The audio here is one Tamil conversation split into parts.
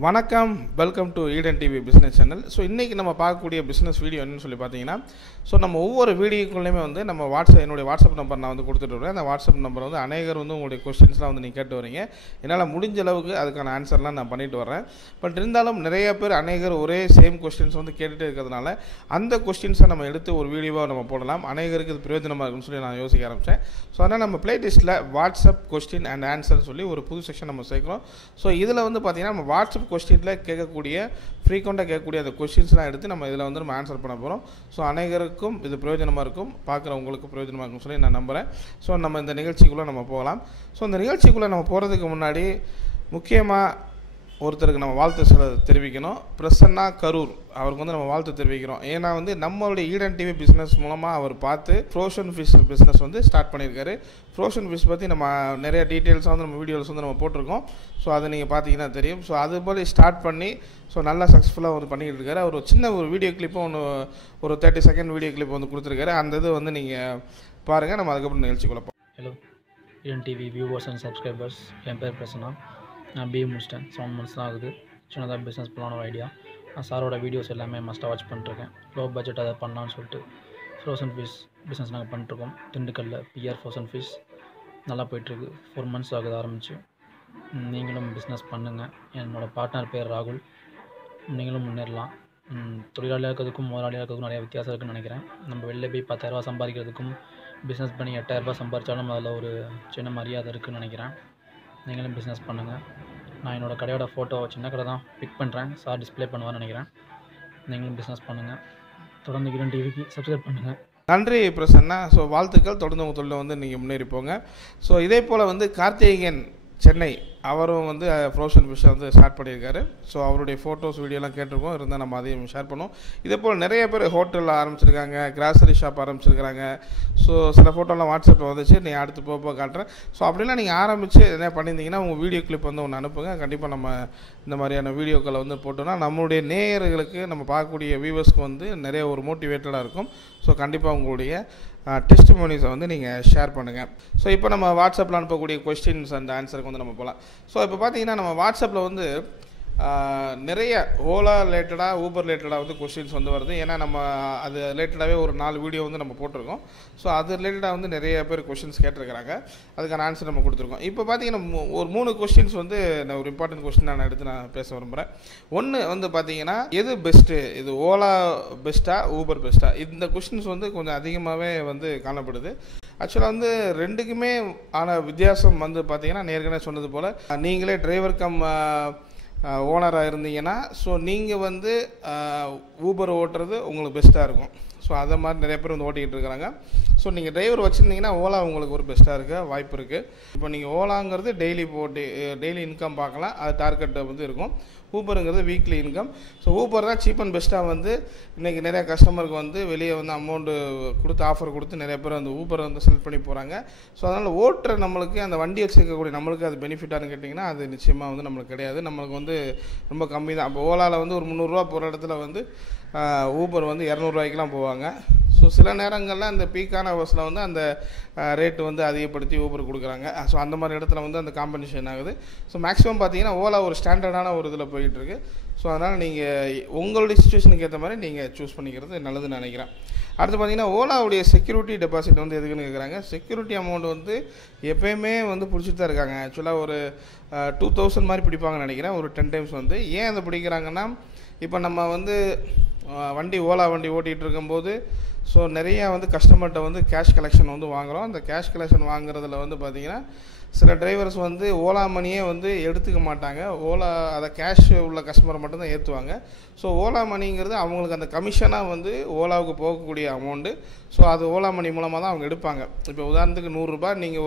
வணக்கம், welcome to Eden TV business channel. So இன்றைக்கி நம்ம பார்க்கக்கூடிய பிஸ்னஸ் வீடியோ என்னன்னு சொல்லி பார்த்தீங்கன்னா, ஸோ நம்ம ஒவ்வொரு வீடியோக்குள்ளேயுமே வந்து நம்ம என்னுடைய வாட்ஸ்அப் நம்பர் நான் வந்து கொடுத்துட்டு வரேன். அந்த வாட்ஸ்அப் நம்பர் வந்து அநேகர் வந்து உங்களுடைய கொஸ்டின்ஸ்லாம் வந்து நீங்கள் கேட்டு வரீங்க. என்னால் முடிஞ்ச அளவுக்கு அதுக்கான ஆன்சர்லாம் நான் பண்ணிட்டு வரேன். பட் இருந்தாலும் நிறைய பேர் அநேகர் ஒரே சேம் கொஸ்டின்ஸ் வந்து கேட்டுகிட்டே இருக்கிறதுனால அந்த கொஸ்டின்ஸை நம்ம எடுத்து ஒரு வீடியோவாக நம்ம போடலாம். அநேகருக்கு இது பிரயோஜனமாக இருக்குன்னு சொல்லி நான் யோசிக்க ஆரம்பித்தேன். ஸோ அதனால் நம்ம பிளேலிஸ்ட்டில் வாட்ஸ்அப் கொஸ்டின் அண்ட் ஆன்சர்னு சொல்லி ஒரு புது செக்ஷன் நம்ம சேர்க்குறோம். ஸோ இதில் வந்து பார்த்திங்கன்னா நம்ம வாட்ஸ்அப் கொஸ்டினில் கேட்கக்கூடிய ஃப்ரீக்வெண்ட்டாக கேட்கக்கூடிய அந்த கொஸ்டின்ஸ்லாம் எடுத்து நம்ம இதில் வந்து நம்ம ஆன்சர் பண்ண போகிறோம். ஸோ அனைவருக்கும் இது பிரயோஜனமாக இருக்கும், பார்க்குறவங்களுக்கு பிரயோஜனமாக இருக்கும்னு சொல்லி நான் நம்புகிறேன். ஸோ நம்ம இந்த நிகழ்ச்சிக்குள்ளே நம்ம போகலாம். ஸோ இந்த நிகழ்ச்சிக்குள்ளே நம்ம போகிறதுக்கு முன்னாடி முக்கியமாக ஒருத்தருக்கு நம்ம வாழ்த்து தெரிவிக்கணும். பிரசன்னா கரூர் அவருக்கு வந்து நம்ம வாழ்த்து தெரிவிக்கிறோம். ஏன்னா வந்து நம்மளுடைய ஈடன் டிவி பிஸ்னஸ் மூலமாக அவர் பார்த்து ஃப்ரோஷன் ஃபிஷ் பிஸ்னஸ் வந்து ஸ்டார்ட் பண்ணியிருக்காரு. ஃப்ரோஷன் ஃபிஷ் பற்றி நம்ம நிறைய டீட்டெயில்ஸாக வந்து நம்ம வீடியோஸ் வந்து நம்ம போட்டிருக்கோம். ஸோ அதை நீங்கள் பார்த்தீங்கன்னா தெரியும். ஸோ அது போல் ஸ்டார்ட் பண்ணி ஸோ நல்லா சக்ஸஸ்ஃபுல்லாக வந்து பண்ணிக்கிட்டு இருக்காரு. அவர் சின்ன ஒரு வீடியோ கிளிப்பும் ஒரு 30 செகண்ட் வீடியோ கிளிப் வந்து கொடுத்துருக்காரு. அந்த இது வந்து நீங்கள் பாருங்கள். நம்ம அதுக்கப்புறம் நிகழ்ச்சிக்குள்ளே போகிறோம். Hello Eden TV viewers and subscribers, என் பேர் பிரசன்னா. நான் பிஏ முடிச்சிட்டேன். 7 months தான் ஆகுது. சின்னதாக பிஸ்னஸ் பண்ணலான ஒரு ஐடியா. நான் சாரோட வீடியோஸ் எல்லாமே மஸ்ட்டாக வாட்ச் பண்ணிட்டுருக்கேன். லோ பட்ஜெட் அதை பண்ணலான்னு சொல்லிட்டு ஃப்ரோசன் ஃபிஷ் பிஸ்னஸ் நாங்கள் பண்ணிட்டுருக்கோம். திண்டுக்கல்ல பிஆர் ஃப்ரோசன் ஃபிஷ் நல்லா போயிட்டுருக்கு. 4 months ஆகுது ஆரம்பிச்சு. நீங்களும் பிஸ்னஸ் பண்ணுங்கள். என்னோடய பார்ட்னர் பேர் ராகுல். நீங்களும் முன்னேறலாம். தொழிலாளியாக இருக்கிறதுக்கும் முதலாளியாக இருக்கிறதுக்கும் நிறைய வித்தியாசம் இருக்குதுன்னு நினைக்கிறேன். நம்ம வெளில போய் 10,000 சம்பாதிக்கிறதுக்கும் பிஸ்னஸ் பண்ணி 8,000 சம்பாதிச்சாலும் அதில் ஒரு சின்ன மரியாதை இருக்குதுன்னு நினைக்கிறேன். நீங்களும் பிஸ்னஸ் பண்ணுங்கள். நான் என்னோடய கடையோட ஃபோட்டோ சின்ன கடை தான் பிக் பண்ணுறேன். சார் டிஸ்பிளே பண்ணுவான்னு நினைக்கிறேன். நீங்களும் பிஸ்னஸ் பண்ணுங்கள். தொடர்ந்து ஈடன் டிவிக்கு சப்ஸ்கிரைப் பண்ணுங்கள். நன்றி பிரசன்னா. ஸோ வாழ்த்துக்கள். தொடர்ந்து உங்கள் தொழிலை வந்து நீங்கள் முன்னேறி போங்க. ஸோ இதே போல் வந்து கார்த்திகேயன் சென்னை அவரும் வந்து ஃப்ரோஷன் ஃபிஷ்ஷை வந்து ஸ்டார்ட் பண்ணியிருக்காரு. ஸோ அவருடைய ஃபோட்டோஸ் வீடியோலாம் கேட்டிருக்கோம். இருந்தால் நம்ம அதையும் ஷேர் பண்ணுவோம். இதே போல் நிறைய பேர் ஹோட்டலில் ஆரம்பிச்சிருக்காங்க, கிராசரி ஷாப் ஆரம்பிச்சிருக்கிறாங்க. ஸோ சில ஃபோட்டோலாம் வாட்ஸ்அப்பில் வந்துச்சு, நீ அடுத்து போக காட்டுறேன். ஸோ அப்படிலாம் நீங்கள் ஆரம்பித்து என்ன பண்ணியிருந்தீங்கன்னா உங்கள் வீடியோ கிளிப் வந்து ஒன்று அனுப்புங்க. கண்டிப்பாக நம்ம இந்த மாதிரியான வீடியோக்களை வந்து போட்டோன்னா நம்மளுடைய நேயர்களுக்கு, நம்ம பார்க்கக்கூடிய வியூவர்ஸ்க்கு வந்து நிறைய ஒரு மோட்டிவேட்டடாக இருக்கும். ஸோ கண்டிப்பாக உங்களுடைய டெஸ்டிமோனிஸை வந்து நீங்கள் ஷேர் பண்ணுங்கள். ஸோ இப்போ நம்ம வாட்ஸ்அப்பில் அனுப்பக்கூடிய கொஸ்டின்ஸ் அண்ட் ஆன்சருக்கு வந்து நம்ம போகலாம். ஸோ இப்போ பார்த்தீங்கன்னா நம்ம வாட்ஸ்அப்பில் வந்து நிறைய ஓலா ரிலேட்டடாக, ஊபர் ரிலேட்டடாக வந்து கொஸ்டின்ஸ் வந்து வருது. ஏன்னா நம்ம அது ரிலேட்டடாகவே ஒரு 4 வீடியோ வந்து நம்ம போட்டிருக்கோம். ஸோ அது ரிலேட்டடாக வந்து நிறைய பேர் கொஸ்டின்ஸ் கேட்டிருக்கிறாங்க. அதுக்கான ஆன்சர் நம்ம கொடுத்துருக்கோம். இப்போ பார்த்தீங்கன்னா ஒரு 3 கொஸ்டின்ஸ் வந்து நான் ஒரு இம்பார்ட்டன்ட் கொஸ்டின் நான் எடுத்து நான் பேச விரும்புகிறேன். ஒன்று வந்து பார்த்தீங்கன்னா, எது பெஸ்ட்டு, இது ஓலா பெஸ்ட்டா ஊபர் பெஸ்ட்டா? இந்த கொஸ்டின்ஸ் வந்து கொஞ்சம் அதிகமாகவே வந்து காணப்படுது. ஆக்சுவலாக வந்து ரெண்டுக்குமே ஆன வித்தியாசம் வந்து பார்த்தீங்கன்னா, ஏற்கனவே சொன்னது போல் நீங்களே டிரைவர் கம் ஓனராக இருந்தீங்கன்னா ஸோ நீங்கள் வந்து ஊபர் ஓட்டுறது உங்களுக்கு பெஸ்ட்டாக இருக்கும். ஸோ அதை மாதிரி நிறைய பேர் வந்து ஓட்டிக்கிட்டு இருக்கிறாங்க. ஸோ நீங்கள் டிரைவர் வச்சுருந்தீங்கன்னா ஓலா உங்களுக்கு ஒரு பெஸ்ட்டாக இருக்க வாய்ப்பு இருக்குது. இப்போ நீங்கள் ஓலாங்கிறது டெய்லி இன்கம் பார்க்கலாம், அது டார்கெட் வந்து இருக்கும். ஊபருங்கிறது வீக்லி இன்கம். ஸோ ஊபர் தான் சீப் அண்ட் பெஸ்ட்டாக வந்து இன்றைக்கி நிறையா கஸ்டமருக்கு வந்து வெளியே வந்து அமௌண்ட்டு கொடுத்து ஆஃபர் கொடுத்து நிறைய பேர் அந்த ஊபரை வந்து செலக்ட் பண்ணி போகிறாங்க. ஸோ அதனால் ஓட்டுற நம்மளுக்கு அந்த வண்டி வச்சுருக்கக்கூடிய நம்மளுக்கு அது பெனிஃபிட்டானு கேட்டிங்கன்னா அது நிச்சயமாக வந்து நம்மளுக்கு கிடையாது. நம்மளுக்கு வந்து ரொம்ப கம்மி தான். அப்போ ஓலாவில் வந்து ஒரு 300 போகிற இடத்துல வந்து ஊபர் வந்து 200 போவாங்க. ஸோ சில நேரங்களில் அந்த பீக்கான ஹவர்ஸில் வந்து அந்த ரேட்டு வந்து அதிகப்படுத்தி ஊபர் கொடுக்குறாங்க. ஸோ அந்த மாதிரி இடத்துல வந்து அந்த காம்படிஷன் ஆகுது. ஸோ மேக்ஸிமம் பார்த்தீங்கன்னா ஓலா ஒரு ஸ்டாண்டர்டான ஒரு இதில் போயிட்டுருக்கு. ஸோ அதனால் நீங்கள் உங்களுடைய சிச்சுவேஷனுக்கு ஏற்ற மாதிரி நீங்கள் சூஸ் பண்ணிக்கிறது நல்லதுன்னு நினைக்கிறேன். அடுத்து பார்த்தீங்கன்னா ஓலாவுடைய செக்யூரிட்டி டெபாசிட் வந்து எதுக்குன்னு கேட்குறாங்க. செக்யூரிட்டி அமௌண்ட் வந்து எப்போயுமே வந்து பிடிச்சிட்டு தான் இருக்காங்க. ஆக்சுவலாக ஒரு 2000 மாதிரி பிடிப்பாங்கன்னு நினைக்கிறேன், ஒரு 10 times வந்து. ஏன் அதை பிடிக்கிறாங்கன்னா, இப்போ நம்ம வந்து ஓலா வண்டி ஓட்டிகிட்டு இருக்கும்போது ஸோ நிறையா வந்து கஸ்டமர்கிட்ட வந்து கேஷ் கலெக்ஷன் வந்து வாங்குகிறோம். அந்த கேஷ் கலெக்ஷன் வாங்குறதுல வந்து பார்த்திங்கன்னா சில டிரைவர்ஸ் வந்து ஓலா மணியே வந்து எடுத்துக்க மாட்டாங்க. ஓலா அதை கேஷ் உள்ள கஸ்டமரை மட்டும்தான் ஏற்றுவாங்க. ஸோ ஓலா மணிங்கிறது அவங்களுக்கு அந்த கமிஷனாக வந்து ஓலாவுக்கு போகக்கூடிய அமௌண்ட்டு. ஸோ அது ஓலா மணி மூலமாக தான் அவங்க எடுப்பாங்க. இப்போ உதாரணத்துக்கு 100 ரூபாய் நீங்கள்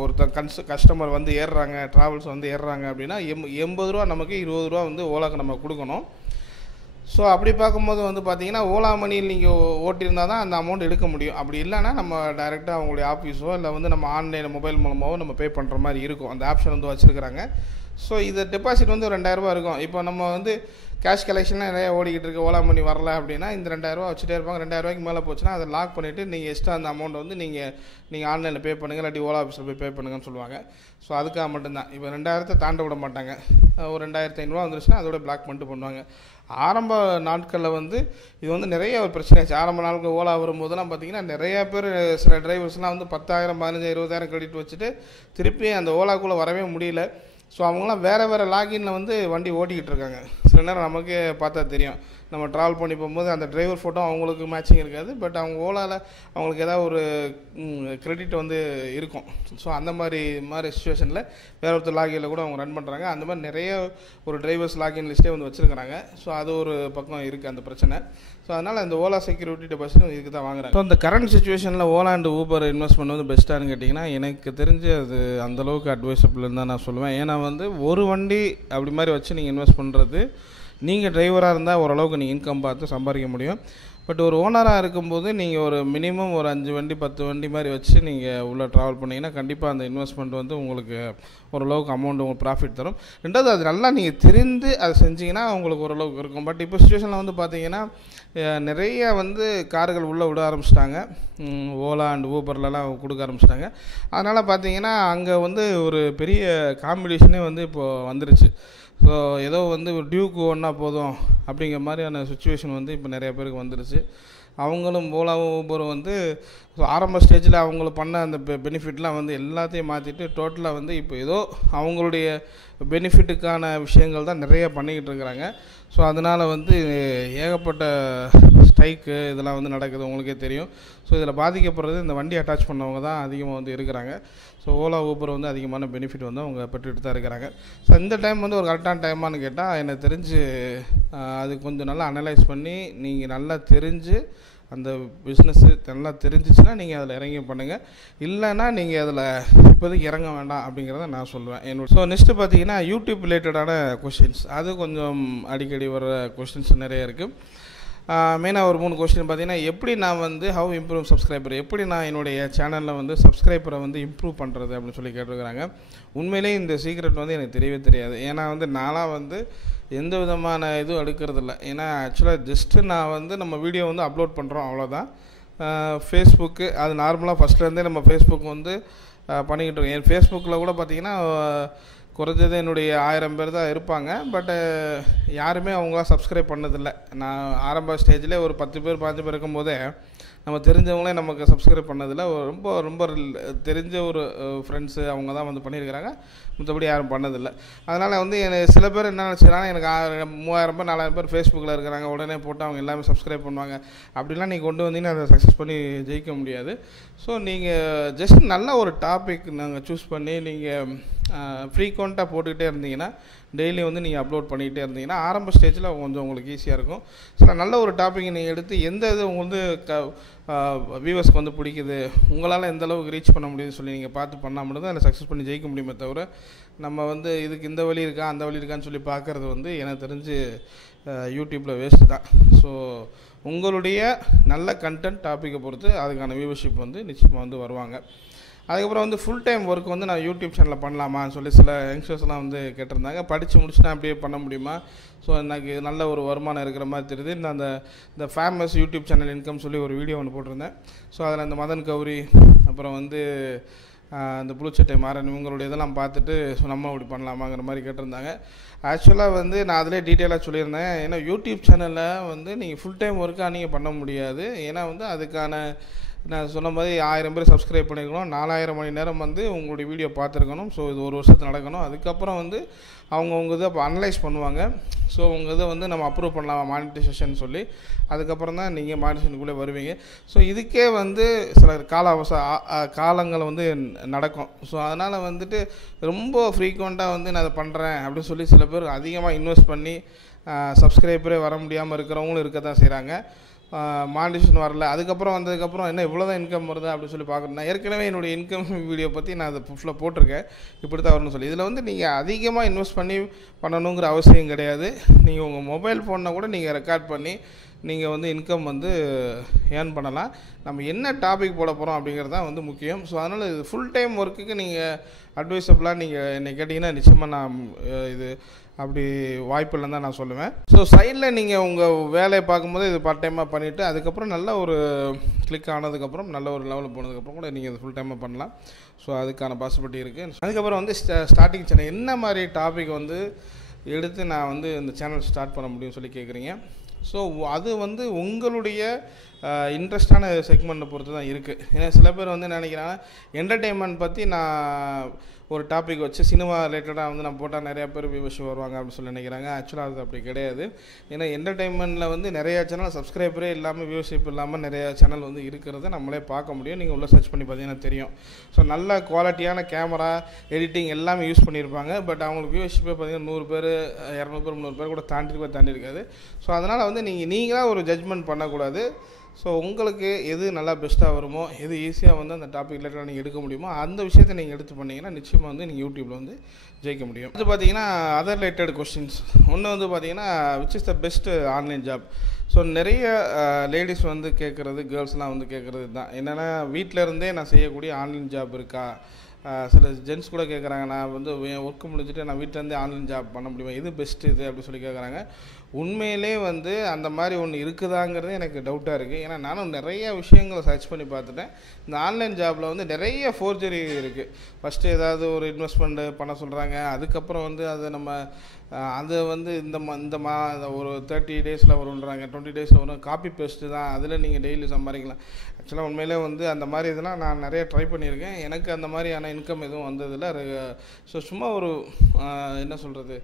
ஒருத்தர் கஸ்டமர் வந்து ஏறுறாங்க, ட்ராவல்ஸ் வந்து ஏறுறாங்க அப்படின்னா 80 ரூபா நமக்கு 20 ரூபா வந்து ஓலாவுக்கு நம்ம கொடுக்கணும். ஸோ அப்படி பார்க்கும்போது வந்து பார்த்தீங்கன்னா ஓலா மணியில் நீங்கள் ஓட்டியிருந்தால் தான் அந்த அமௌண்ட் எடுக்க முடியும். அப்படி இல்லைன்னா நம்ம டைரெக்டாக அவங்களுடைய ஆஃபீஸோ இல்லை வந்து நம்ம ஆன்லைன் மொபைல் மூலமாகவோ நம்ம பே பண்ணுற மாதிரி இருக்கும். அந்த ஆப்ஷன் வந்து வச்சுருக்கிறாங்க. ஸோ இது டெபாசிட் வந்து ஒரு 2000 ரூபா இருக்கும். இப்போ நம்ம வந்து கேஷ் கலெக்ஷன்லாம் நிறைய ஓடிக்கிட்டு இருக்கு, ஓலா மணி வரல அப்படின்னா இந்த 2000 ரூபா வச்சுட்டே இருப்பாங்க. 2000 ரூபாய்க்கு மேலே போச்சுன்னா அதை லாக் பண்ணிவிட்டு நீங்கள் எக்ஸ்ட்ரா அந்த அமௌண்ட் வந்து நீங்கள் ஆன்லைனில் பே பண்ணுங்கள், இல்லாட்டி ஓலா ஆஃபீஸில் போய் பே பண்ணுங்கன்னு சொல்லுவாங்க. ஸோ அதுக்காக மட்டும்தான். இப்போ 2000 தாண்ட விட மாட்டாங்க. ஒரு 2500 வந்துருச்சுன்னா அதோட பிளாக் பண்ணிட்டு பண்ணுவாங்க. ஆரம்ப நாட்களில் வந்து இது வந்து நிறைய ஒரு பிரச்சனை ஆச்சு. ஆரம்ப நாட்கள் ஓலா வரும்போதெல்லாம் பார்த்தீங்கன்னா நிறையா பேர், சில டிரைவர்ஸ்லாம் வந்து 10,000 15,000 20,000 கிரெடிட் வச்சுட்டு திருப்பி அந்த ஓலாக்குள்ளே வரவே முடியல. ஸோ அவங்களாம் வேறு லாகின்ல வந்து வண்டி ஓட்டிக்கிட்டு இருக்காங்க. சில நேரம் நமக்கே பார்த்தா தெரியும், நம்ம ட்ராவல் பண்ணி போகும்போது அந்த டிரைவர் ஃபோட்டோ அவங்களுக்கு மேட்சிங் இருக்காது, பட் அவங்க ஓலாவில் அவங்களுக்கு ஏதாவது ஒரு கிரெடிட் வந்து இருக்கும். ஸோ அந்த மாதிரி சுச்சுவேஷனில் வேறு ஒருத்தர் லாகினில் கூட அவங்க ரன் பண்ணுறாங்க. அந்த மாதிரி நிறைய ஒரு டிரைவர்ஸ் லாகின் லிஸ்ட்டே வந்து வச்சுருக்கிறாங்க. ஸோ அது ஒரு பக்கம் இருக்குது அந்த பிரச்சனை. ஸோ அதனால் இந்த ஓலா செக்யூரிட்டி டெபாசிட் இதுக்கு தான் வாங்குறாங்க. ஸோ அந்த கரண்ட் சுச்சுவேஷனில் ஓலா அண்ட் ஊபர் இன்வெஸ்ட்மெண்ட் வந்து பெஸ்ட்டானு கேட்டிங்கன்னா எனக்கு தெரிஞ்சு அது அந்தளவுக்கு அட்வைசபிள்னு தான் நான் சொல்லுவேன். ஏன்னா வந்து ஒரு வண்டி அப்படி மாதிரி வச்சு நீங்கள் இன்வெஸ்ட் பண்ணுறது, நீங்கள் டிரைவராக இருந்தால் ஓரளவுக்கு நீங்கள் இன்கம் பார்த்து சம்பாதிக்க முடியும். பட் ஒரு ஓனராக இருக்கும்போது நீங்கள் ஒரு மினிமம் ஒரு 5 வண்டி 10 வண்டி மாதிரி வச்சு நீங்கள் உள்ளே ட்ராவல் பண்ணிங்கன்னா கண்டிப்பாக அந்த இன்வெஸ்ட்மெண்ட் வந்து உங்களுக்கு ஓரளவுக்கு அமௌண்ட் உங்களுக்கு ப்ராஃபிட் தரும். ரெண்டாவது அது நல்லா நீங்கள் தெரிந்து அதை செஞ்சிங்கன்னா உங்களுக்கு ஓரளவுக்கு இருக்கும். பட் இப்போ சுச்சுவேஷனில் வந்து பார்த்தீங்கன்னா நிறைய வந்து கார்கள் உள்ளே விட ஆரம்பிச்சிட்டாங்க. ஓலா அண்ட் ஊபர்லலாம் கொடுக்க ஆரம்பிச்சிட்டாங்க. அதனால் பார்த்தீங்கன்னா அங்கே வந்து ஒரு பெரிய காம்படிஷனே வந்து இப்போது வந்துருச்சு. ஸோ ஏதோ வந்து ஒரு டியூக்கு ஒன்றா போதும் அப்படிங்கிற மாதிரியான சுச்சுவேஷன் வந்து இப்போ நிறைய பேருக்கு வந்துருச்சு. அவங்களும் ஓலாவும் ஊபரும் வந்து ஆரம்ப ஸ்டேஜில் அவங்களுக்கு பண்ண அந்த பெனிஃபிட்லாம் வந்து எல்லாத்தையும் மாற்றிட்டு டோட்டலாக வந்து இப்போ ஏதோ அவங்களுடைய பெனிஃபிட்டுக்கான விஷயங்கள் தான் நிறைய பண்ணிக்கிட்டு இருக்கிறாங்க. ஸோ அதனால் வந்து ஏகப்பட்ட ஸ்ட்ரைக்கு இதெல்லாம் வந்து நடக்குது, உங்களுக்கே தெரியும். ஸோ இதில் பாதிக்கப்படுறது இந்த வண்டி அட்டாச் பண்ணவங்க தான் அதிகமாக வந்து இருக்கிறாங்க. ஸோ ஓலா ஊபர் வந்து அதிகமான பெனிஃபிட் வந்து அவங்க பெற்றுட்டு தான் இருக்கிறாங்க. ஸோ இந்த டைம் வந்து ஒரு கரெக்டான டைமானு கேட்டால் எனக்கு தெரிஞ்சு அது கொஞ்சம் நல்லா அனலைஸ் பண்ணி நீங்கள் நல்லா தெரிஞ்சு அந்த பிஸ்னஸ்ஸு நல்லா தெரிஞ்சிச்சுன்னா நீங்கள் அதில் இறங்கி பண்ணுங்கள். இல்லைன்னா நீங்கள் அதில் இப்போதைக்கு இறங்க வேண்டாம் அப்படிங்கிறத நான் சொல்லுவேன் என்னோட. ஸோ நெக்ஸ்ட்டு பார்த்தீங்கன்னா யூடியூப் ரிலேட்டடான கொஷின்ஸ், அது கொஞ்சம் அடிக்கடி வர கொஷின்ஸ் நிறைய இருக்குது. மெயினாக ஒரு 3 கொஸ்டின் பார்த்தீங்கன்னா, எப்படி நான் வந்து ஹவ் இம்ப்ரூவ் சப்ஸ்கிரைபர், எப்படி நான் என்னுடைய சேனலில் வந்து சப்ஸ்கிரைபரை வந்து இம்ப்ரூவ் பண்ணுறது அப்படின்னு சொல்லி கேட்டிருக்கிறாங்க. உண்மையிலே இந்த சீக்ரெட் வந்து எனக்கு தெரியவே தெரியாது. ஏன்னா வந்து நான்லாம் வந்து எந்த விதமான இதுவும் எடுக்கிறதில்ல. ஏன்னா ஆக்சுவலாக ஜஸ்ட்டு நான் வந்து நம்ம வீடியோ வந்து அப்லோட் பண்ணுறோம், அவ்வளோதான். ஃபேஸ்புக்கு அது நார்மலாக ஃபஸ்ட்லேருந்தே நம்ம ஃபேஸ்புக் வந்து பண்ணிக்கிட்டு இருக்கோம். என் ஃபேஸ்புக்கில் கூட பார்த்திங்கன்னா குறைஞ்சது என்னுடைய 1000 பேர் தான் இருப்பாங்க. பட்டு யாருமே அவங்களாம் சப்ஸ்கிரைப் பண்ணதில்லை. நான் ஆரம்ப ஸ்டேஜில் ஒரு 10 பேர் 15 பேர் இருக்கும்போதே நம்ம தெரிஞ்சவங்களே நமக்கு சப்ஸ்கிரைப் பண்ணதில்லை. ரொம்ப ரொம்ப தெரிஞ்ச ஒரு ஃப்ரெண்ட்ஸு அவங்க தான் வந்து பண்ணியிருக்கிறாங்க, மற்றபடி யாரும் பண்ணதில்லை. அதனால் வந்து சில பேர் என்ன நினச்சிக்கிறாங்க, எனக்கு 3000 பேர் 4000 பேர் ஃபேஸ்புக்கில் இருக்கிறாங்க, உடனே போட்டு அவங்க எல்லாமே சப்ஸ்கிரைப் பண்ணுவாங்க. அப்படிலாம் நீங்கள் கொண்டு வந்தீங்கன்னா அதை சக்ஸஸ் பண்ணி ஜெயிக்க முடியாது. ஸோ நீங்கள் ஜஸ்ட் நல்ல ஒரு டாபிக் நாங்கள் சூஸ் பண்ணி நீங்கள் ஃப்ரீக்வெண்ட்டாக போட்டுக்கிட்டே இருந்தீங்கன்னா, டெய்லி வந்து நீங்கள் அப்லோட் பண்ணிக்கிட்டே இருந்தீங்கன்னா ஆரம்ப ஸ்டேஜில் கொஞ்சம் உங்களுக்கு ஈஸியாக இருக்கும். சில நல்ல ஒரு டாப்பிக்கை நீங்கள் எடுத்து எந்த இது உங்களுக்கு வந்து வியூவர்ஸ்க்கு வந்து பிடிக்குது, உங்களால் எந்த அளவுக்கு ரீச் பண்ண முடியுதுன்னு சொல்லி நீங்கள் பார்த்து பண்ணால் மட்டும் தான் அதில் சக்ஸஸ் பண்ணி ஜெயிக்க முடியுமே தவிர, நம்ம வந்து இதுக்கு இந்த வழி இருக்கா அந்த வழி இருக்கான்னு சொல்லி பார்க்குறது வந்து எனக்கு தெரிஞ்சு யூடியூப்பில் வேஸ்ட்டு தான். ஸோ உங்களுடைய நல்ல கண்டென்ட் டாப்பிக்கை பொறுத்து அதுக்கான வியூவர்ஷிப் வந்து நிச்சயமாக வந்து வருவாங்க. அதுக்கப்புறம் வந்து ஃபுல் டைம் ஒர்க் வந்து நான் யூடியூப் சேனலில் பண்ணலாமான்னு சொல்லி சில யங்ஸ்டர்ஸ்லாம் வந்து கேட்டிருந்தாங்க. படித்து முடிச்சுனா அப்படியே பண்ண முடியுமா? ஸோ எனக்கு நல்ல ஒரு வருமானம் இருக்கிற மாதிரி தெரியுது. இந்த ஃபேமஸ் யூடியூப் சேனல் இன்கம் சொல்லி ஒரு வீடியோ ஒன்று போட்டிருந்தேன். ஸோ அதில் இந்த மதன் கௌரி அப்புறம் வந்து இந்த புளுச்சட்டை மாறன் இவங்களுடைய இதெல்லாம் பார்த்துட்டு ஸோ நம்ம அப்படி பண்ணலாமாங்கிற மாதிரி கேட்டிருந்தாங்க. ஆக்சுவலாக வந்து நான் அதிலே டீட்டெயிலாக சொல்லியிருந்தேன். ஏன்னா யூடியூப் சேனலில் வந்து நீங்கள் ஃபுல் டைம் ஒர்க்காக நீங்கள் பண்ண முடியாது. ஏன்னா வந்து அதுக்கான நான் சொன்ன மாதிரி 1000 பேர் சப்ஸ்கிரைப் பண்ணியிருக்கணும், 4000 மணி நேரம் வந்து உங்களுடைய வீடியோ பார்த்துருக்கணும். ஸோ இது ஒரு வருஷத்துக்கு நடக்கணும். அதுக்கப்புறம் வந்து அவங்க இதை அப்போ அனலைஸ் பண்ணுவாங்க. ஸோ உங்கள் இதை வந்து நம்ம அப்ரூவ் பண்ணலாம் மானிட்டைசேஷன் சொல்லி, அதுக்கப்புறம் தான் நீங்கள் மானிட்டைசேஷனுக்குள்ளே வருவீங்க. ஸோ இதுக்கே வந்து சில காலங்கள் வந்து நடக்கும். ஸோ அதனால் வந்துட்டு ரொம்ப ஃப்ரீக்வெண்ட்டாக வந்து நான் அதை பண்ணுறேன் அப்படின்னு சொல்லி சில பேர் அதிகமாக இன்வெஸ்ட் பண்ணி சப்ஸ்கிரைபரே வர முடியாமல் இருக்கிறவங்களும் இருக்க தான் செய்கிறாங்க. மானிட்டேஷன் வரல, அதுக்கப்புறம் வந்ததுக்கப்புறம் என்ன இவ்வளோ தான் இன்கம் வருது அப்படின்னு சொல்லி பார்க்குறேன். நான் ஏற்கனவே என்னுடைய இன்கம் வீடியோ பற்றி நான் அதை ஃபுல்லாக போட்டிருக்கேன், இப்படி தான் வரணும்னு சொல்லி. இதில் வந்து நீங்கள் அதிகமாக இன்வெஸ்ட் பண்ணி பண்ணணுங்கிற அவசியம் கிடையாது. நீங்கள் உங்கள் மொபைல் ஃபோனில் கூட நீங்கள் ரெக்கார்ட் பண்ணி நீங்கள் வந்து இன்கம் வந்து ஏர்ன் பண்ணலாம். நம்ம என்ன டாபிக் போட போகிறோம் அப்படிங்கிறது தான் வந்து முக்கியம். ஸோ அதனால் இது ஃபுல் டைம் ஒர்க்குக்கு நீங்கள் அட்வைசபிளாக நீங்கள் என்னை கேட்டிங்கன்னா நிச்சயமாக நான் இது அப்படி வாய்ப்பு இல்லைன்னு தான் நான் சொல்லுவேன். ஸோ சைடில் நீங்கள் உங்கள் வேலையை பார்க்கும்போது இது பார்ட் டைமாக பண்ணிவிட்டு அதுக்கப்புறம் நல்ல ஒரு கிளிக் ஆனதுக்கப்புறம் நல்ல ஒரு லெவலில் போனதுக்கப்புறம் கூட நீங்கள் இது ஃபுல் டைமாக பண்ணலாம். ஸோ அதுக்கான பாசிபிலிட்டி இருக்குது. அதுக்கப்புறம் வந்து ஸ்டார்டிங் சேனல் என்ன மாதிரி டாபிக் வந்து எடுத்து நான் வந்து இந்த சேனல் ஸ்டார்ட் பண்ண முடியும்னு சொல்லி கேட்குறீங்க. ஸோ அது வந்து உங்களுடைய இன்ட்ரெஸ்டான செக்மெண்ட்டை பொறுத்து தான் இருக்குது. ஏன்னா சில பேர் வந்து நினைக்கிறாங்க என்டர்டெயின்மெண்ட் பற்றி நான் ஒரு டாபிக் வச்சு சினிமா ரிலேட்டடாக வந்து நான் போட்டால் நிறையா பேர் வியூவர்ஸ் வருவாங்க அப்படின்னு சொல்லி நினைக்கிறாங்க. ஆக்சுவலாக அது அப்படி கிடையாது. ஏன்னா என்டர்டெயின்மெண்ட்டில் வந்து நிறையா சேனல் சப்ஸ்கிரைபரே இல்லாமல் வியூவர்ஷிப் இல்லாமல் நிறையா சேனல் வந்து இருக்கிறத நம்மளே பார்க்க முடியும். நீங்கள் உள்ளே சர்ச் பண்ணி பார்த்தீங்கன்னா தெரியும். ஸோ நல்ல குவாலிட்டியான கேமரா எடிட்டிங் எல்லாமே யூஸ் பண்ணியிருப்பாங்க. பட் அவங்களுக்கு வியூவர்ஷிப்பே பார்த்தீங்கன்னா 100 பேர் 200 பேர் 300 பேர் கூட தாண்டி இருக்காது. ஸோ அதனால் வந்து நீங்களாக ஒரு ஜட்ஜ்மெண்ட் பண்ணக்கூடாது. ஸோ உங்களுக்கு எது நல்லா பெஸ்ட்டாக வருமோ, எது ஈஸியாக வந்து அந்த டாபிக் ரிலேட்டடாக நீங்கள் எடுக்க முடியுமோ அந்த விஷயத்தை நீங்கள் எடுத்து பண்ணிங்கன்னா நிச்சயமாக வந்து நீங்கள் யூடியூப்பில் வந்து ஜெயிக்க முடியும். அது பார்த்தீங்கன்னா அதர் ரிலேட்டட் கொஸ்டின்ஸ். ஒன்று வந்து பார்த்தீங்கன்னா which is the best online job. So நிறைய லேடிஸ் வந்து கேட்குறது, கேர்ள்ஸ்லாம் வந்து கேட்குறது தான் என்னென்னா வீட்டில் இருந்தே நான் செய்யக்கூடிய ஆன்லைன் ஜாப் இருக்கா. சில ஜென்ட்ஸ் கூட கேட்குறாங்க, நான் வந்து ஒர்க்கு முடிஞ்சுட்டு நான் வீட்டிலேருந்தே ஆன்லைன் ஜாப் பண்ண முடியுமா, எது பெஸ்ட்டு இது அப்படி சொல்லி கேட்குறாங்க. உண்மையிலே வந்து அந்த மாதிரி ஒன்று இருக்குதாங்கிறது எனக்கு டவுட்டாக இருக்குது. ஏன்னா நானும் நிறைய விஷயங்களை சர்ச் பண்ணி பார்த்துட்டேன். இந்த ஆன்லைன் ஜாபில் வந்து நிறைய ஃபோர்ஜரி இருக்குது. ஃபஸ்ட்டு ஏதாவது ஒரு இன்வெஸ்ட்மெண்ட்டு பண்ண சொல்கிறாங்க. அதுக்கப்புறம் வந்து அதை நம்ம அது வந்து இந்த ஒரு 30 டேஸில் வருன்றாங்க, 20 டேஸில் வரும். காப்பி பேஸ்ட்டு தான், அதில் நீங்கள் டெய்லி சம்பாதிக்கலாம். ஆக்சுவலாக உண்மையிலே வந்து அந்த மாதிரி இதெல்லாம் நான் நிறைய ட்ரை பண்ணியிருக்கேன். எனக்கு அந்த மாதிரியான இன்கம் எதுவும் வந்ததில்லை. ஸோ சும்மா ஒரு என்ன சொல்கிறது,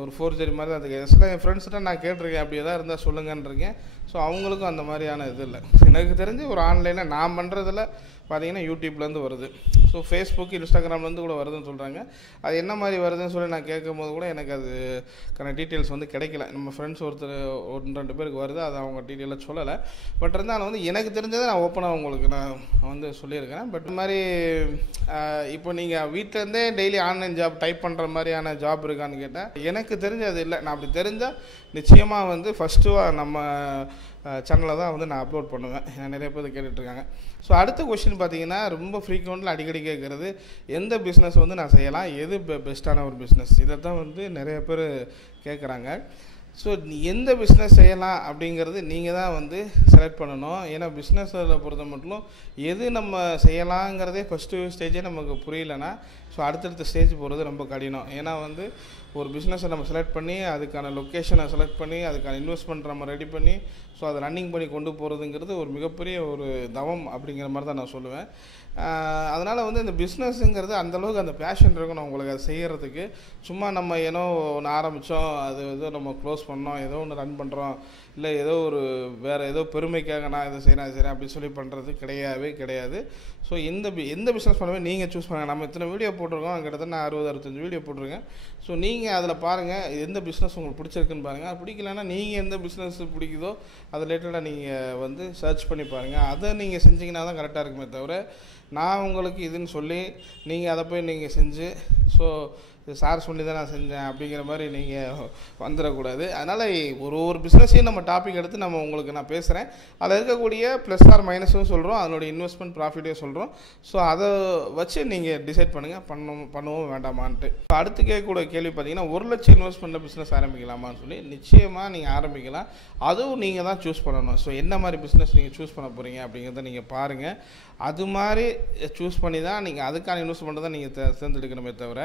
ஒரு ஃபோர்ஜரி மாதிரி தான் இருக்குது. சில என் ஃப்ரெண்ட்ஸ்கிட்ட நான் கேட்டிருக்கேன், அப்படி எதாவது இருந்தால் சொல்லுங்கன்றிருக்கேன். ஸோ அவங்களுக்கும் அந்த மாதிரியான இது இல்லை. எனக்கு தெரிஞ்சு ஒரு ஆன்லைனில் நான் பண்ணுறதில் பார்த்தீங்கன்னா யூடியூப்லேருந்து வருது. ஸோ ஃபேஸ்புக், இன்ஸ்டாகிராம்லேருந்து கூட வருதுன்னு சொல்கிறாங்க. அது என்ன மாதிரி வருதுன்னு சொல்லி நான் கேட்கும்போது கூட எனக்கு அதுக்கான டீட்டெயில்ஸ் வந்து கிடைக்கல. நம்ம ஃப்ரெண்ட்ஸ் ஒருத்தர் 1-2 பேருக்கு வருது, அது அவங்க டீட்டெயிலாக சொல்லலை. பட் இருந்தாலும் வந்து எனக்கு தெரிஞ்சதை நான் ஓப்பனாக உங்களுக்கு நான் வந்து சொல்லியிருக்கேன். பட் இந்த மாதிரி இப்போ நீங்கள் வீட்டிலேருந்தே டெய்லி ஆன்லைன் ஜாப் டைப் பண்ணுற மாதிரியான ஜாப் இருக்கான்னு கேட்டால் எனக்கு தெரிஞ்ச அது இல்லை. நான் அப்படி தெரிஞ்சால் நிச்சயமாக வந்து ஃபஸ்ட்டு நம்ம சேனலில் தான் வந்து நான் அப்லோட் பண்ணுவேன். நிறைய பேர் கேட்டுட்ருக்காங்க. ஸோ அடுத்த கொஸ்டின் பார்த்தீங்கன்னா ரொம்ப ஃப்ரீக்வெண்ட்டில் அடிக்கடி கேட்குறது, எந்த பிஸ்னஸ் வந்து நான் செய்யலாம், எது பெஸ்ட்டான ஒரு பிஸ்னஸ், இதை தான் வந்து நிறைய பேர் கேட்குறாங்க. ஸோ எந்த பிஸ்னஸ் செய்யலாம் அப்படிங்கிறது நீங்கள் தான் வந்து செலக்ட் பண்ணணும். ஏன்னா பிஸ்னஸில் பொறுத்த மட்டும் எது நம்ம செய்யலாங்கிறதே ஃபஸ்ட்டு ஸ்டேஜே நமக்கு புரியலைன்னா ஸோ அடுத்தடுத்த ஸ்டேஜ் போகிறது ரொம்ப கடினம். ஏன்னா வந்து ஒரு பிஸ்னஸை நம்ம செலக்ட் பண்ணி அதுக்கான லொக்கேஷனை செலக்ட் பண்ணி அதுக்கான இன்வெஸ்ட்மெண்ட் நம்ம ரெடி பண்ணி ஸோ அதை ரன்னிங் பண்ணி கொண்டு போகிறதுங்கிறது ஒரு மிகப்பெரிய ஒரு தவம் அப்படிங்கிற மாதிரி தான் நான் சொல்லுவேன். அதனால் வந்து இந்த பிஸ்னஸ்ஸுங்கிறது அந்தளவுக்கு அந்த பேஷன் இருக்கணும் உங்களுக்கு அதை செய்கிறதுக்கு. சும்மா நம்ம ஏதோ ஒன்று ஆரம்பித்தோம், அது ஏதோ நம்ம க்ளோஸ் பண்ணோம், ஏதோ ஒன்று ரன் பண்ணுறோம், இல்லை ஏதோ ஒரு வேறு ஏதோ பெருமைக்காக நான் இதை செய்கிறேன் அப்படின்னு சொல்லி பண்ணுறது கிடையாது. ஸோ எந்த பிஸ்னஸ் பண்ணவே நீங்கள் சூஸ் பண்ணுங்கள். நம்ம இத்தனை வீடியோ போட்டிருக்கோம், கிட்டத்தட்ட நான் 60-65 வீடியோ போட்டிருக்கேன். ஸோ நீங்கள் அதில் பாருங்கள் எந்த பிஸ்னஸ் உங்களுக்கு பிடிச்சிருக்குன்னு பாருங்கள். அது பிடிக்கலன்னா நீங்கள் எந்த பிஸ்னஸ் பிடிக்குதோ அது ரிலேட்டடாக நீங்கள் வந்து சர்ச் பண்ணி பாருங்கள். அதை நீங்கள் செஞ்சிங்கன்னா தான் கரெக்டாக இருக்குமே தவிர நான் உங்களுக்கு இதுன்னு சொல்லி நீங்கள் அதை போய் நீங்கள் செஞ்சு ஸோ சார் சொல்லி தான் நான் செஞ்சேன் அப்படிங்கிற மாதிரி நீங்கள் வந்துடக்கூடாது. அதனால் ஒரு பிஸ்னஸையும் நம்ம டாபிக் எடுத்து நம்ம உங்களுக்கு நான் பேசுகிறேன். அதில் இருக்கக்கூடிய ப்ளஸ் ஆர் மைனஸும் சொல்கிறோம், அதனுடைய இன்வெஸ்ட்மெண்ட் ப்ராஃபிட்டையும் சொல்கிறோம். ஸோ அதை வச்சு நீங்கள் டிசைட் பண்ணுங்கள் பண்ணுவோம் வேண்டாமான்ட்டு. அடுத்து கேட்கக்கூடிய கேள்வி பார்த்தீங்கன்னா 1 லட்சம் இன்வெஸ்ட்மெண்ட்டில் பிஸ்னஸ் ஆரம்பிக்கலாமான்னு சொல்லி. நிச்சயமாக நீங்கள் ஆரம்பிக்கலாம். அதுவும் நீங்கள் தான் சூஸ் பண்ணணும். ஸோ என்ன மாதிரி பிஸ்னஸ் நீங்கள் சூஸ் பண்ண போகிறீங்க அப்படிங்கிறத நீங்கள் பாருங்கள். அது மாதிரி சூஸ் பண்ணி தான் நீங்கள் அதுக்கான இன்வெஸ்ட்மெண்ட்டை தான் நீங்கள் தேர்ந்தெடுக்கணுமே தவிர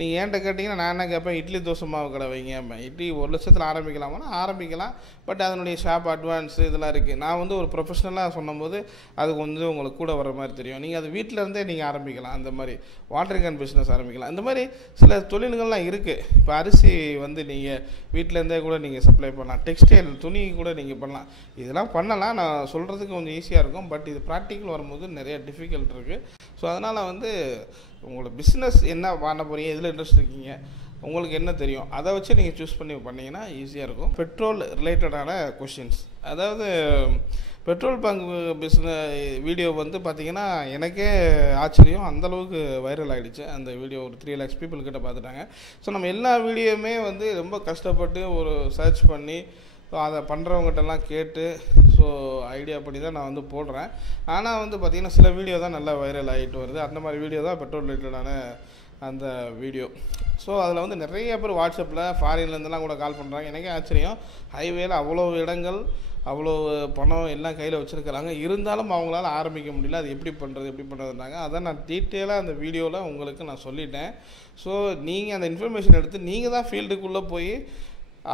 நீங்கள் ஏன்ட்ட கேட்டிங்கன்னா நான் என்ன கேட்பேன், இட்லி தோசை மாவு கடை வைங்க, இட்லி 1 லட்சத்தில் ஆரம்பிக்கலாமான்னா ஆரம்பிக்கலாம். பட் அதனுடைய ஷாப் அட்வான்ஸு இதெல்லாம் இருக்குது. நான் வந்து ஒரு ப்ரொஃபஷ்னலாக சொன்னும்போது அது கொஞ்சம் உங்களுக்கு கூட வர மாதிரி தெரியும். நீங்கள் அது வீட்டிலேருந்தே நீங்கள் ஆரம்பிக்கலாம். அந்த மாதிரி வாட்டர் கேன் பிஸ்னஸ் ஆரம்பிக்கலாம். இந்த மாதிரி சில தொழில்கள்லாம் இருக்குது. இப்போ அரிசி வந்து நீங்கள் வீட்டிலேருந்தே கூட நீங்கள் சப்ளை பண்ணலாம். டெக்ஸ்டைல் துணி கூட நீங்கள் பண்ணலாம். இதெல்லாம் பண்ணலாம். நான் சொல்கிறதுக்கு கொஞ்சம் ஈஸியாக இருக்கும். பட் இது ப்ராக்டிக்கல் வரும்போது நிறைய டிஃபிகல்ட் இருக்குது. ஸோ அதனால் வந்து உங்களோட பிஸ்னஸ் என்ன பண்ண போகிறீங்க, எதில் இன்ட்ரெஸ்ட் இருக்கீங்க, உங்களுக்கு என்ன தெரியும், அதை வச்சு நீங்கள் சூஸ் பண்ணி பண்ணிங்கன்னா ஈஸியாக இருக்கும். பெட்ரோல் ரிலேட்டடான கொஷின்ஸ், அதாவது பெட்ரோல் பங்க் பிஸ்னஸ் வீடியோ வந்து பார்த்திங்கன்னா எனக்கே ஆச்சரியம், அந்தளவுக்கு வைரல் ஆகிடுச்சு. அந்த வீடியோ ஒரு 3 lakhs பீப்புள் கிட்ட பார்த்துட்டாங்க. ஸோ நம்ம எல்லா வீடியோவுமே வந்து ரொம்ப கஷ்டப்பட்டு ஒரு சர்ச் பண்ணி ஸோ அதை பண்ணுறவங்ககிட்டலாம் கேட்டு ஸோ ஐடியா பண்ணி தான் நான் வந்து போடுறேன். ஆனால் வந்து பார்த்திங்கன்னா சில வீடியோ தான் நல்லா வைரல் ஆகிட்டு வருது. அந்த மாதிரி வீடியோ தான் பெட்ரோல் ரிலேட்டடான அந்த வீடியோ. ஸோ அதில் வந்து நிறைய பேர் வாட்ஸ்அப்பில் ஃபாரின்லேருந்துலாம் கூட கால் பண்ணுறாங்க. எனக்கே ஆச்சரியம், ஹைவேல அவ்வளோ இடங்கள், அவ்வளோ பணம் எல்லாம் கையில் வச்சுருக்கிறாங்க, இருந்தாலும் அவங்களால ஆரம்பிக்க முடியல. அது எப்படி பண்ணுறதுனாங்க. அதான் நான் டீட்டெயிலாக அந்த வீடியோவில் உங்களுக்கு நான் சொல்லிட்டேன். ஸோ நீங்கள் அந்த இன்ஃபர்மேஷன் எடுத்து நீங்கள் தான் ஃபீல்டுக்குள்ளே போய்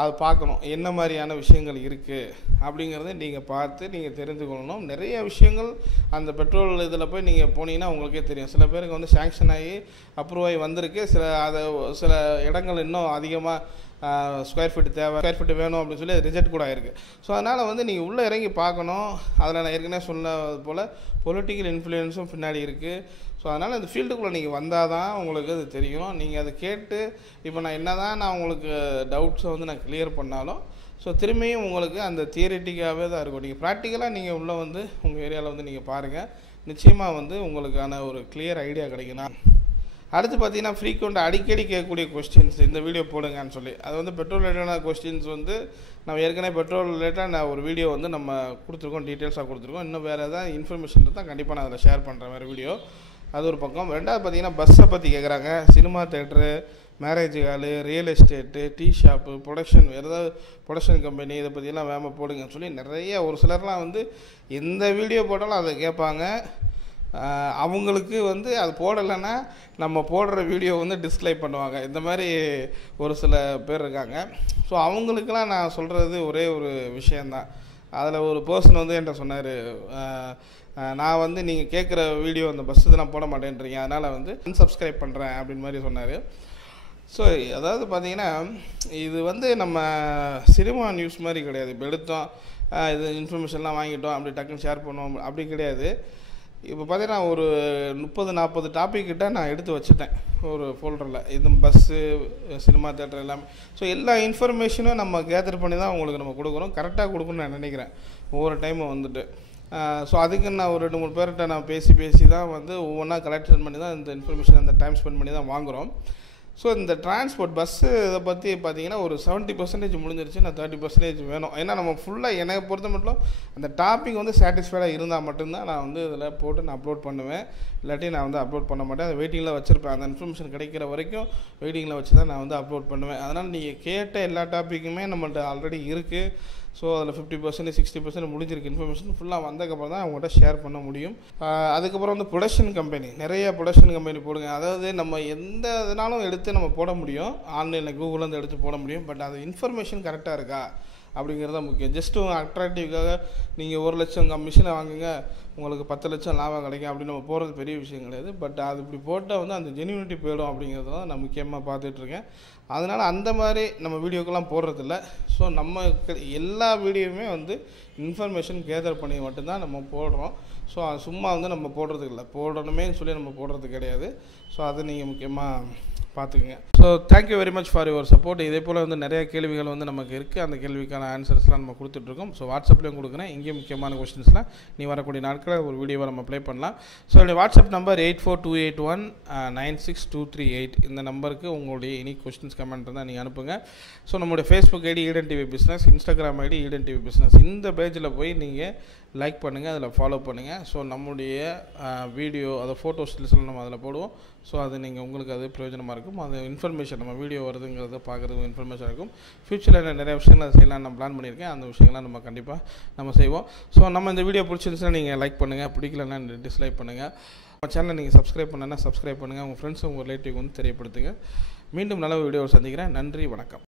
அதை பார்க்கணும், என்ன மாதிரியான விஷயங்கள் இருக்குது அப்படிங்கிறத நீங்கள் பார்த்து நீங்கள் தெரிஞ்சுக்கணும். நிறைய விஷயங்கள் அந்த பெட்ரோல் இதில் போய் நீங்கள் போனீங்கன்னா உங்களுக்கே தெரியும். சில பேருக்கு வந்து சேங்ஷன் ஆகி அப்ரூவ் ஆகி வந்திருக்கு, சில இடங்கள் இன்னும் அதிகமாக ஸ்கொயர் ஃபீட்டு வேணும் அப்படின்னு சொல்லி அது ரிஜெக்ட் கூட ஆகிருக்கு. ஸோ அதனால் வந்து நீங்கள் உள்ளே இறங்கி பார்க்கணும். அதில் நான் ஏற்கனவே சொன்னது போல் பொலிட்டிக்கல் இன்ஃப்ளூயன்ஸும் பின்னாடி இருக்குது. ஸோ அதனால் இந்த ஃபீல்டுக்குள்ளே நீங்கள் வந்தால் தான் உங்களுக்கு அது தெரியும். நீங்கள் அதை கேட்டு இப்போ நான் என்ன தான் நான் உங்களுக்கு டவுட்ஸை வந்து நான் கிளியர் பண்ணாலும் ஸோ திரும்பியும் உங்களுக்கு அந்த தியரிட்டிக்காகவே தான் இருக்கும். நீங்கள் ப்ராக்டிக்கலாக நீங்கள் உள்ளே வந்து உங்கள் ஏரியாவில் வந்து நீங்கள் பாருங்கள், நிச்சயமாக வந்து உங்களுக்கான ஒரு கிளியர் ஐடியா கிடைக்கணும். அடுத்து பார்த்தீங்கன்னா ஃப்ரீக்வெண்ட்டாக அடிக்கடி கேட்கக்கூடிய கொஸ்டின்ஸ் இந்த வீடியோ போடுங்கன்னு சொல்லி, அது வந்து பெட்ரோல் ரிலேட்டடான கொஸ்டின்ஸ் வந்து நம்ம ஏற்கனவே பெட்ரோல் ரிலேட்டாக நான் ஒரு வீடியோ வந்து நம்ம கொடுத்துருக்கோம், டீட்டெயில்ஸாக கொடுத்துருக்கோம். இன்னும் வேறு ஏதாவது இன்ஃபர்மேஷன் தான் கண்டிப்பாக நான் அதில் ஷேர் பண்ணுறேன் வேறு வீடியோ. அது ஒரு பக்கம். ரெண்டாவது பார்த்தீங்கன்னா பஸ்ஸை பற்றி கேட்குறாங்க. Cinema theatre, marriage hall, real estate, tea shop, production, வேறு ஏதாவது ப்ரொடக்ஷன் கம்பெனி, இதை பற்றியெல்லாம் வேம போடுங்கன்னு சொல்லி நிறைய ஒரு சிலர்லாம் வந்து எந்த வீடியோ போட்டாலும் அதை கேட்பாங்க. அவங்களுக்கு வந்து அது போடலைன்னா நம்ம போடுற வீடியோ வந்து டிஸ்லைக் பண்ணுவாங்க. இந்த மாதிரி ஒரு சில பேர் இருக்காங்க. ஸோ அவங்களுக்கெல்லாம் நான் சொல்கிறது ஒரே ஒரு விஷயந்தான். அதில் ஒரு பர்சன் வந்து என்கிட்ட சொன்னார், நான் வந்து நீங்கள் கேட்குற வீடியோ அந்த பஸ் இதெல்லாம் போட மாட்டேன்றீங்க, அதனால் வந்து அன்சப்ஸ்கிரைப் பண்ணுறேன் அப்படின்னு மாதிரி சொன்னார். ஸோ அதாவது பார்த்திங்கன்னா இது வந்து நம்ம சினிமா நியூஸ் மாதிரி கிடையாது. இப்போ எடுத்தோம், இது இன்ஃபர்மேஷன்லாம் வாங்கிட்டோம், அப்படி டக்குன்னு ஷேர் பண்ணுவோம், அப்படி கிடையாது. இப்போ பார்த்தீங்கன்னா ஒரு 30-40 டாபிக்கிட்ட நான் எடுத்து வச்சுட்டேன் ஒரு ஃபோல்டரில். இது பஸ்ஸு, சினிமா தேட்டர் எல்லாமே. ஸோ எல்லா இன்ஃபர்மேஷனும் நம்ம கேதர் பண்ணி தான் உங்களுக்கு நம்ம கொடுக்குறோம். கரெக்டாக கொடுக்கணும்னு நான் நினைக்கிறேன் ஒவ்வொரு டைமும் வந்துட்டு. ஸோ அதுக்கு நான் ஒரு 2-3 பேர்கிட்ட நான் பேசி தான் வந்து ஒவ்வொன்றா கலெக்ஷன் பண்ணி தான் இந்த இன்ஃபர்மேஷன் அந்த டைம் ஸ்பெண்ட் பண்ணி தான் வாங்குகிறோம். ஸோ இந்த டிரான்ஸ்போர்ட் பஸ்ஸு இதை பற்றி பார்த்தீங்கன்னா ஒரு 70% முடிஞ்சிருச்சு. நான் 30% வேணும். ஏன்னா நம்ம ஃபுல்லாக எனக்கு பொறுத்த மட்டும் அந்த டாபிக் வந்து சாட்டிஸ்ஃபைடாக இருந்தால் மட்டும்தான் நான் வந்து இதில் போட்டு நான் அப்லோட் பண்ணுவேன். இல்லாட்டி நான் வந்து அப்லோட் பண்ண மாட்டேன். அதை வெயிட்டிங்கில் வச்சுருப்பேன். அந்த இன்ஃபர்மேஷன் கிடைக்கிற வரைக்கும் வெயிட்டிங்கில் வச்சு தான் நான் வந்து அப்லோட் பண்ணுவேன். அதனால் நீங்கள் கேட்ட எல்லா டாப்பிக்குமே நம்மள்ட்ட ஆல்ரெடி இருக்குது. ஸோ அதில் 50% 60% முடிஞ்சிருக்கு. இன்ஃபர்மேஷன் ஃபுல்லாக வந்ததுக்கப்புறம் தான் அவங்கள்ட்ட ஷேர் பண்ண முடியும். அதுக்கப்புறம் வந்து ப்ரொடக்ஷன் கம்பெனி, நிறைய ப்ரொடக்ஷன் கம்பெனி போடுங்க. அதாவது நம்ம எந்த இதனாலும் எடுத்து நம்ம போட முடியும், ஆன்லைனில் கூகுள்லேருந்து எடுத்து போட முடியும். பட் அது இன்ஃபர்மேஷன் கரெக்டாக இருக்கா அப்படிங்கிறது தான் முக்கியம். ஜஸ்ட்டு அட்ராக்டிவ்காக நீங்கள் 1 லட்சம் மிஷினை வாங்குங்க, உங்களுக்கு 10 லட்சம் லாபம் கிடைக்கும் அப்படின்னு நம்ம போகிறது பெரிய விஷயம் கிடையாது. பட் அது இப்படி போட்டால் வந்து அந்த ஜென்யூனிட்டி போயிடும் அப்படிங்கிறது தான் நான் முக்கியமாக பார்த்துட்ருக்கேன். அதனால் அந்த மாதிரி நம்ம வீடியோக்கெல்லாம் போடுறதில்ல. ஸோ நம்ம எல்லா வீடியோவுமே வந்து இன்ஃபர்மேஷன் கேதர் பண்ணி மட்டும்தான் நம்ம போடுறோம். ஸோ அது சும்மா வந்து நம்ம போடுறதுக்கு இல்லை, போடணுமேன்னு சொல்லி நம்ம போடுறது கிடையாது. ஸோ அதை நீங்கள் முக்கியமாக பார்த்துக்குங்க. So thank you very much for your support. இதே போல் வந்து நிறைய கேள்விகள் வந்து நமக்கு இருக்குது. அந்த கேள்விக்கான ஆன்சர்ஸ்லாம் நம்ம கொடுத்துட்ருக்கோம். ஸோ வாட்ஸ்அப்லேயும் கொடுக்குறேன். இங்கேயும் முக்கியமான கொஸ்டின்ஸ்லாம் நீ வரக்கூடிய நாட்களில் ஒரு வீடியோவை நம்ம ப்ளே பண்ணலாம். ஸோ என்னுடைய வாட்ஸ்அப் நம்பர் 8428196238. இந்த நம்பருக்கு உங்களுடைய எனி கொஸ்டின்ஸ் கமெண்ட் இருந்தால் நீங்கள் அனுப்புங்க. ஸோ நம்மளுடைய Facebook ID Eden TV business, Instagram ID Eden TV business. இந்த பேஜில் போய் நீங்கள் லைக் பண்ணுங்கள், அதில் ஃபாலோ பண்ணுங்கள். ஸோ நம்முடைய வீடியோ அதை ஃபோட்டோ ஸ்டில்ஸ்லாம் நம்ம அதில் போடுவோம். ஸோ அது நீங்கள் உங்களுக்கு அது பிரயோஜனமாக இருக்கும். அது இன்ஃபர்மேஷன் நம்ம வீடியோ வருதுங்கிறத பார்க்குறதுக்கு இன்ஃபர்மேஷன் இருக்கும். ஃப்யூச்சரில் நிறைய விஷயங்கள் அதை செய்யலாம் நான் பிளான் பண்ணியிருக்கேன். அந்த விஷயங்கள்லாம் நம்ம கண்டிப்பாக நம்ம செய்வோம். ஸோ நம்ம இந்த வீடியோ பிடிச்சிருந்துச்சுன்னா நீங்கள் லைக் பண்ணுங்கள், பிடிக்கலன்னா டிஸ்லைக் பண்ணுங்கள். நம்ம சேனலை நீங்கள் சப்ஸ்கிரைப் பண்ணனா சப்ஸ்கிரைப் பண்ணுங்கள். உங்கள் ஃப்ரெண்ட்ஸ் உங்கள் ரிலேட்டிவ் வந்து தெரியப்படுத்துங்க. மீண்டும் நல்ல வீடியோவை சந்திக்கிறேன். நன்றி, வணக்கம்.